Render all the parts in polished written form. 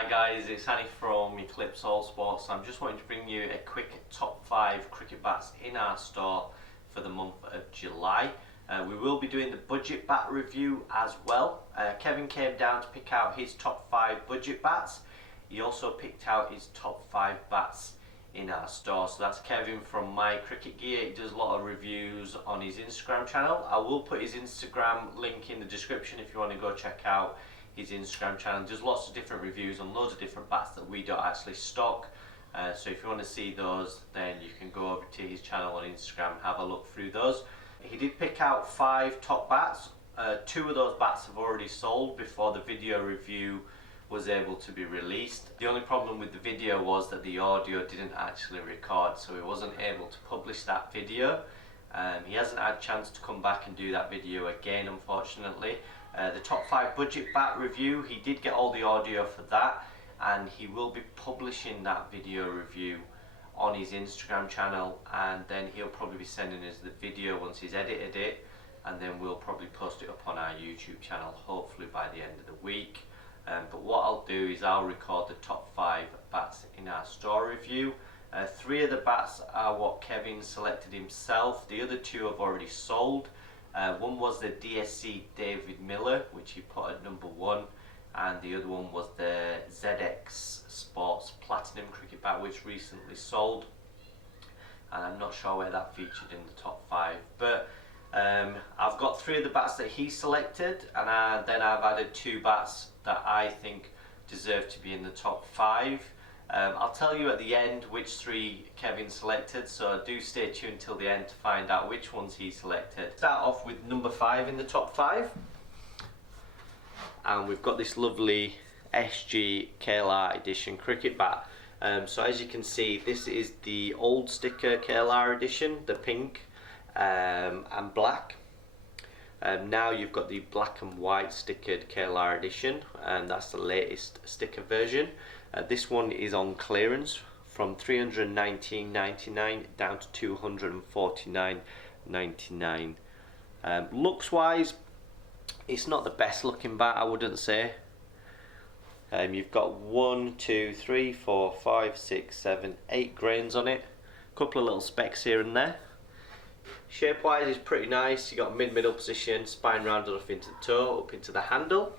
Hi guys, it's Annie from Eclipse All Sports. I'm just wanting to bring you a quick top 5 cricket bats in our store for the month of July. We will be doing the budget bat review as well. Kevin came down to pick out his top 5 budget bats. He also picked out his top 5 bats in our store. So that's Kevin from My Cricket Gear. He does a lot of reviews on his Instagram channel. I will put his Instagram link in the description if you want to go check out his Instagram channel. There's lots of different reviews on loads of different bats that we don't actually stock. So if you want to see those, then you can go over to his channel on Instagram, have a look through those. He did pick out 5 top bats. 2 of those bats have already sold before the video review was able to be released. The only problem with the video was that the audio didn't actually record, so he wasn't able to publish that video. He hasn't had a chance to come back and do that video again, unfortunately. The top 5 budget bat review, he did get all the audio for that, and he will be publishing that video review on his Instagram channel, and then he'll probably be sending us the video once he's edited it, and then we'll probably post it up on our YouTube channel hopefully by the end of the week. But what I'll do is I'll record the top 5 bats in our store review. 3 of the bats are what Kevin selected himself. The other 2 have already sold. One was the DSC David Miller, which he put at number 1, and the other one was the ZX Sports Platinum cricket bat, which recently sold, and I'm not sure where that featured in the top 5. But I've got 3 of the bats that he selected, and then I've added 2 bats that I think deserve to be in the top 5. I'll tell you at the end which 3 Kevin selected, so do stay tuned till the end to find out which ones he selected. Start off with number 5 in the top 5, and we've got this lovely SG KLR edition cricket bat. So as you can see, this is the old sticker KLR edition, the pink and black. Now you've got the black and white stickered KLR edition, and that's the latest sticker version. This one is on clearance from $319.99 down to $249.99. Looks wise, it's not the best looking bat, I wouldn't say. You've got 1, 2, 3, 4, 5, 6, 7, 8 grains on it. A couple of little specks here and there. Shape wise is pretty nice. You got mid-middle position, spine rounded off into the toe, up into the handle.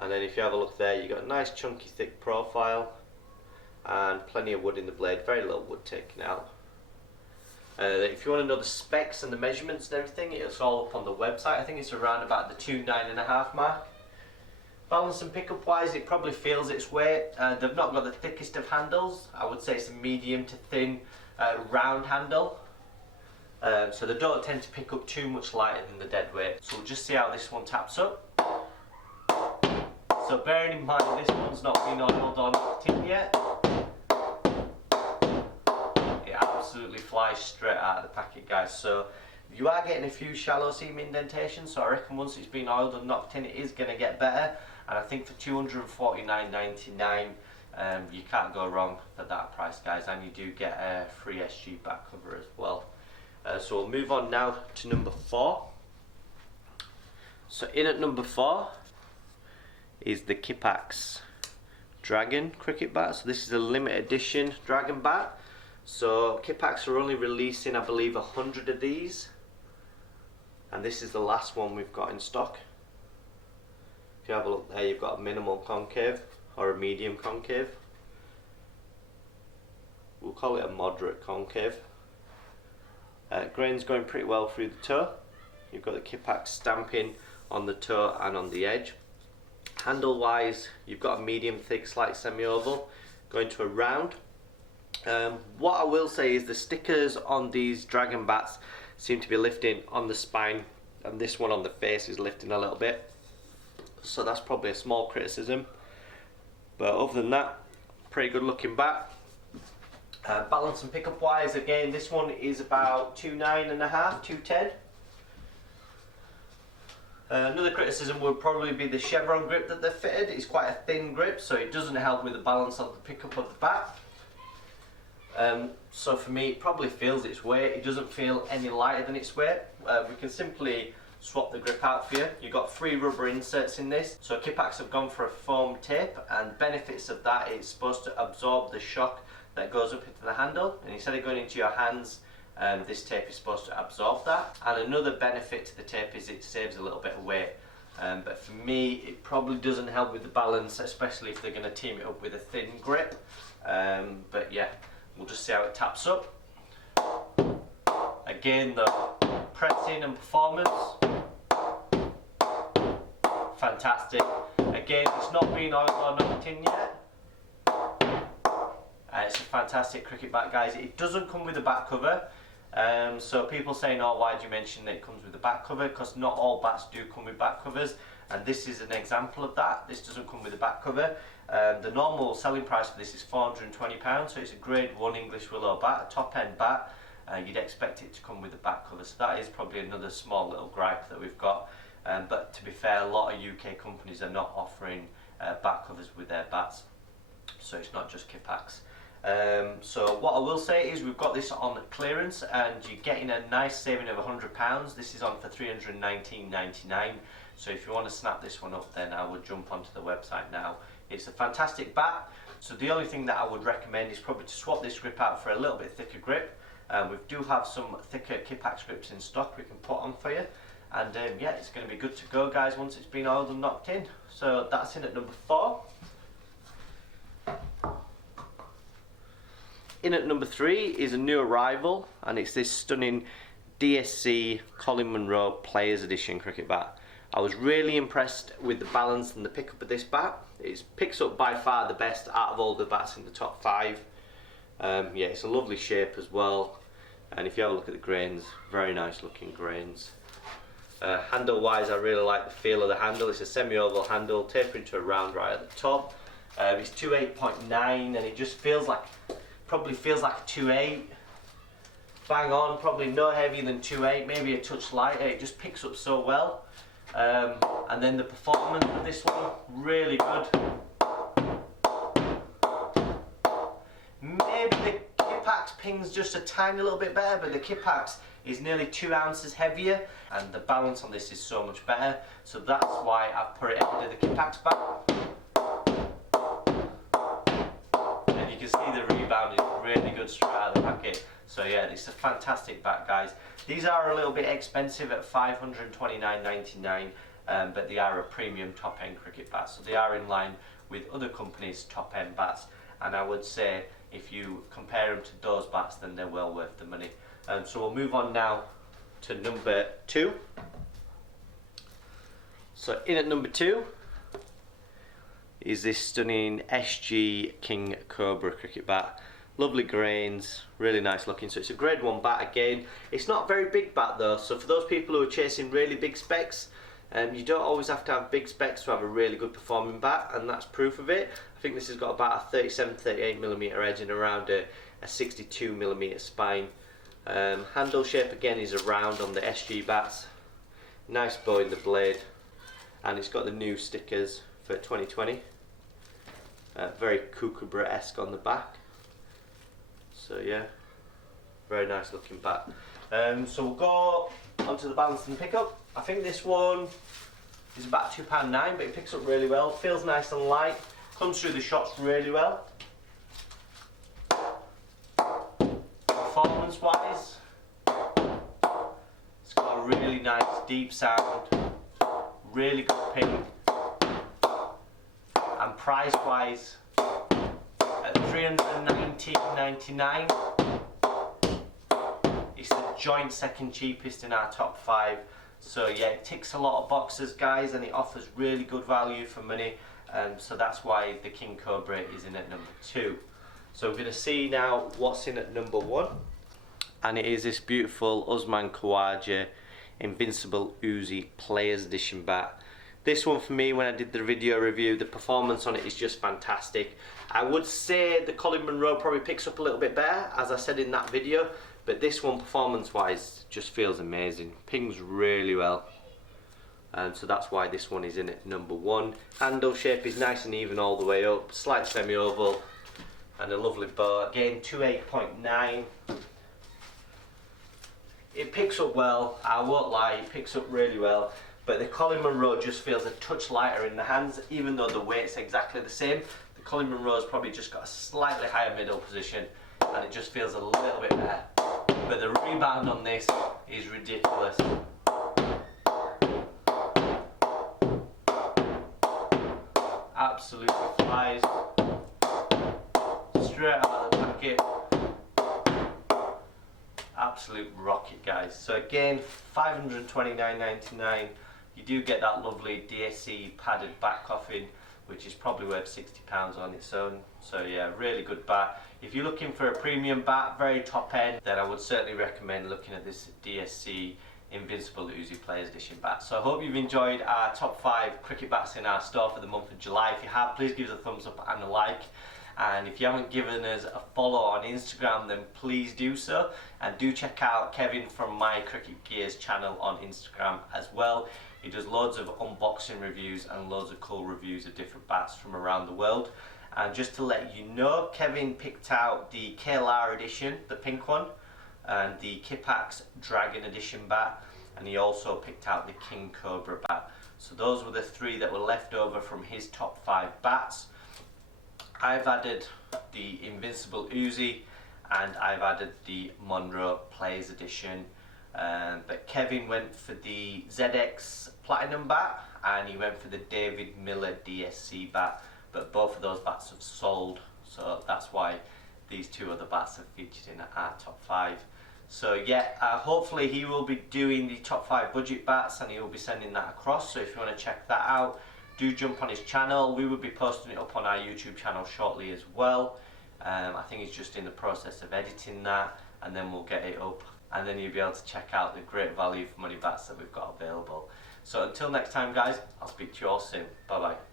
And then if you have a look there, you got a nice chunky thick profile and plenty of wood in the blade, very little wood taken out. If you want to know the specs and the measurements and everything, it's all up on the website. I think it's around about the 2.9.5 mark. Balance and pickup wise, it probably feels its weight. They've not got the thickest of handles. I would say it's a medium to thin round handle. So they don't tend to pick up too much lighter than the dead weight. So we'll just see how this one taps up. So bearing in mind this one's not been oiled or knocked in yet, it absolutely flies straight out of the packet, guys. So you are getting a few shallow seam indentations, so I reckon once it's been oiled and knocked in, it is going to get better. And I think for $249.99, you can't go wrong for that price, guys. And you do get a free SG back cover as well. So we'll move on now to number 4. So in at number 4 is the Kippax Dragon cricket bat. So this is a limited edition Dragon bat. So Kippax are only releasing, I believe, 100 of these, and this is the last one we've got in stock. If you have a look there, you've got a minimal concave or a medium concave. We'll call it a moderate concave. Grain's going pretty well through the toe. You've got the Kippax stamping on the toe and on the edge. Handle wise, you've got a medium thick slight semi-oval going to a round. What I will say is the stickers on these Dragon bats seem to be lifting on the spine, and this one on the face is lifting a little bit, so that's probably a small criticism. But other than that, pretty good looking bat. Balance and pickup wise, again, this one is about 2.9.5, 2.10. Another criticism would probably be the chevron grip that they've fitted. It's quite a thin grip, so it doesn't help with the balance of the pickup of the bat. So for me, it probably feels its weight. It doesn't feel any lighter than its weight. We can simply swap the grip out for you. You've got 3 rubber inserts in this. So Kippax have gone for a foam tape, and the benefits of that, it's supposed to absorb the shock that goes up into the handle, and instead of going into your hands, this tape is supposed to absorb that. And another benefit to the tape is it saves a little bit of weight. But for me, it probably doesn't help with the balance, especially if they're going to team it up with a thin grip. But yeah, we'll just see how it taps up. Again, the pressing and performance, fantastic. Again, it's not been oiled or knocked in yet. It's a fantastic cricket bat, guys. It doesn't come with a back cover. So people saying, oh, why do you mention that it comes with a back cover? Because not all bats do come with back covers, and this is an example of that. This doesn't come with a back cover. The normal selling price for this is £420, so it's a grade 1 English willow bat, a top end bat. You'd expect it to come with a back cover, so that is probably another small little gripe that we've got. But to be fair, a lot of UK companies are not offering back covers with their bats, so it's not just Kippax. So what I will say is we've got this on clearance, and you're getting a nice saving of £100. This is on for £319.99. So if you want to snap this one up, then I would jump onto the website now. It's a fantastic bat. So the only thing that I would recommend is probably to swap this grip out for a little bit thicker grip. We do have some thicker Kippax grips in stock we can put on for you. And yeah, it's going to be good to go, guys, once it's been oiled and knocked in. So that's in at number 4. In at number 3 is a new arrival, and it's this stunning DSC Colin Munro Players Edition cricket bat. I was really impressed with the balance and the pickup of this bat. It picks up by far the best out of all the bats in the top 5. Yeah, it's a lovely shape as well, and if you have a look at the grains, very nice looking grains. Handle wise, I really like the feel of the handle. It's a semi-oval handle, tapering to a round right at the top. It's 2.8.9, and it just probably feels like a 2.8. Bang on, probably no heavier than 2.8, maybe a touch lighter. It just picks up so well. And then the performance of this one, really good. Maybe the Kippax ping's just a tiny little bit better, but the Kippax is nearly 2 ounces heavier, and the balance on this is so much better. So that's why I've put it ahead of the Kippax bat. And you can see the rebound is really good straight out of the packet. So yeah, it's a fantastic bat, guys. These are a little bit expensive at £529.99, but they are a premium top-end cricket bat, so they are in line with other companies' top-end bats. And I would say if you compare them to those bats, then they're well worth the money. So we'll move on now to number 2. So in at number 2 is this stunning SG King Cobra cricket bat. Lovely grains, really nice looking. So it's a grade 1 bat again. It's not a very big bat though, so for those people who are chasing really big specs, you don't always have to have big specs to have a really good performing bat, and that's proof of it. I think this has got about a 37-38mm edge and around a 62mm spine. Handle shape again is a round on the SG bats. Nice bow in the blade, and it's got the new stickers for 2020. Very Kookaburra-esque on the back. So yeah, very nice looking bat. So we'll go onto the balance and pickup. I think this one is about £2.9, but it picks up really well. Feels nice and light. Comes through the shots really well. Performance wise, it's got a really nice deep sound, really good ping, and price wise at £319.99, it's the joint second cheapest in our top 5. So yeah, it ticks a lot of boxes, guys, and it offers really good value for money. So that's why the King Cobra is in at number 2. So we're going to see now what's in at number 1, and it is this beautiful Usman Khawaja Invincible Uzi Players Edition bat. This one for me, when I did the video review, the performance on it is just fantastic. I would say the Colin Munro probably picks up a little bit better, as I said in that video, but this one performance wise just feels amazing. Pings really well. So that's why this one is in at number 1. Handle shape is nice and even all the way up, slight semi-oval, and a lovely bow. Again, 2.8.9. it picks up well, I won't lie, it picks up really well, but the Colin Munro just feels a touch lighter in the hands, even though the weight's exactly the same. The Colin Munro's probably just got a slightly higher middle position, and it just feels a little bit better. But the rebound on this is ridiculous. Absolutely flies. Straight out of the packet. Absolute rocket, guys. So again, $529.99. You do get that lovely DSC padded back coffin, which is probably worth £60 on its own. So yeah, really good bat. If you're looking for a premium bat, very top end, then I would certainly recommend looking at this DSC Invincible Uzi Players Edition bat. So I hope you've enjoyed our top 5 cricket bats in our store for the month of July. If you have, please give us a thumbs up and a like. And if you haven't given us a follow on Instagram, then please do so. And do check out Kevin from My Cricket Gears channel on Instagram as well. He does loads of unboxing reviews and loads of cool reviews of different bats from around the world. And just to let you know, Kevin picked out the KLR edition, the pink one, and the Kipax Dragon edition bat, and he also picked out the King Cobra bat. So those were the 3 that were left over from his top 5 bats. I've added the Invincible Uzi, and I've added the Munro Players Edition. But Kevin went for the ZX Platinum bat, and he went for the David Miller DSC bat. But both of those bats have sold, so that's why these 2 other bats have featured in our top 5. So yeah, hopefully he will be doing the top 5 budget bats, and he will be sending that across. So if you want to check that out, do jump on his channel. We will be posting it up on our YouTube channel shortly as well. I think he's just in the process of editing that, and then we'll get it up, and then you'll be able to check out the great value for money bats that we've got available. So until next time, guys, I'll speak to you all soon. Bye bye.